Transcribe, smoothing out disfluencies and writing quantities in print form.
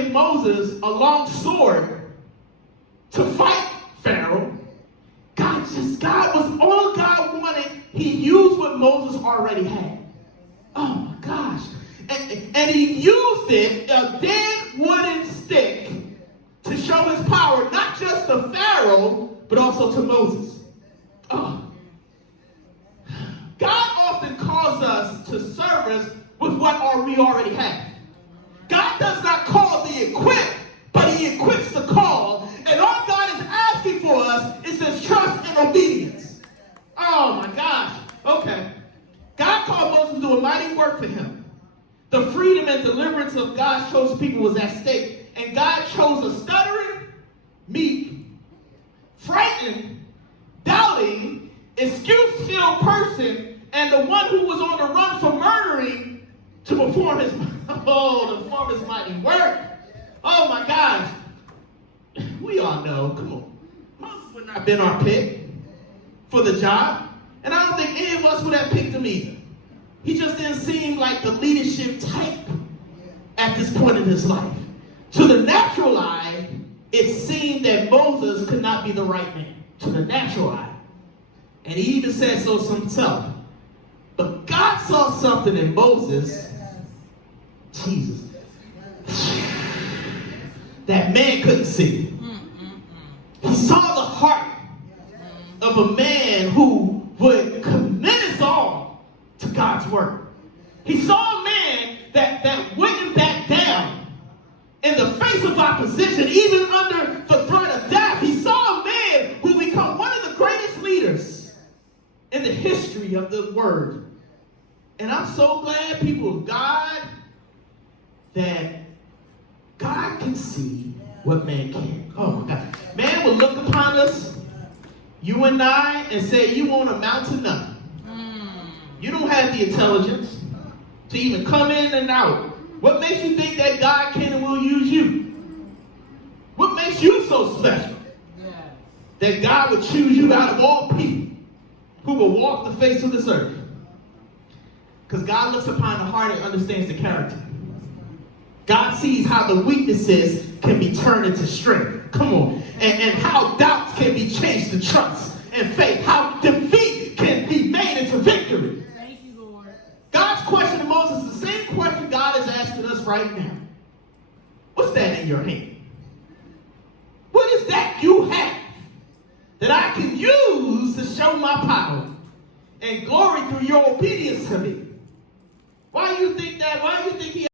give Moses a long sword to fight Pharaoh. God was all God wanted. He used what Moses already had. Oh my gosh. And he used it, a dead wooden stick, to show his power, not just to Pharaoh, but also to Moses. Oh. God often calls us to service with what we already have. God does not call the equipped, but he equips the called. And all God is asking for us is just trust and obedience. Oh my gosh. Okay. God called Moses to do a mighty work for him. The freedom and deliverance of God's chosen people was at stake. And God chose a stuttering, meek, frightened, doubting, excuse-filled person, and the one who was on the run for murdering to perform his mighty work. Oh my gosh. We all know, come on. Moses would not have been our pick for the job. And I don't think any of us would have picked him either. He just didn't seem like the leadership type at this point in his life. To the natural eye, it seemed that Moses could not be the right man. To the natural eye. And he even said so himself. But God saw something in Moses, Jesus, that man couldn't see. He saw the heart of a man who would commit his all to God's word. He saw a man that wouldn't back down in the face of opposition, even under the threat of death. He saw a man who would become one of the greatest leaders in the history of the word. And I'm so glad, people of God, that God can see what man can't. Oh my God. Man will look upon us, you and I, and say, you won't amount to nothing. You don't have the intelligence to even come in and out. What makes you think that God can and will use you? What makes you so special that God would choose you out of all people who will walk the face of this earth? Because God looks upon the heart and understands the character. God sees how the weaknesses can be turned into strength. Come on. And how doubts can be changed to trust and faith. How defeat can be made into victory. Thank you, Lord. God's question to Moses is the same question God is asking us right now. What's that in your hand? What is that you have that I can use to show my power and glory through your obedience to me? Why do you think that? Why do you think he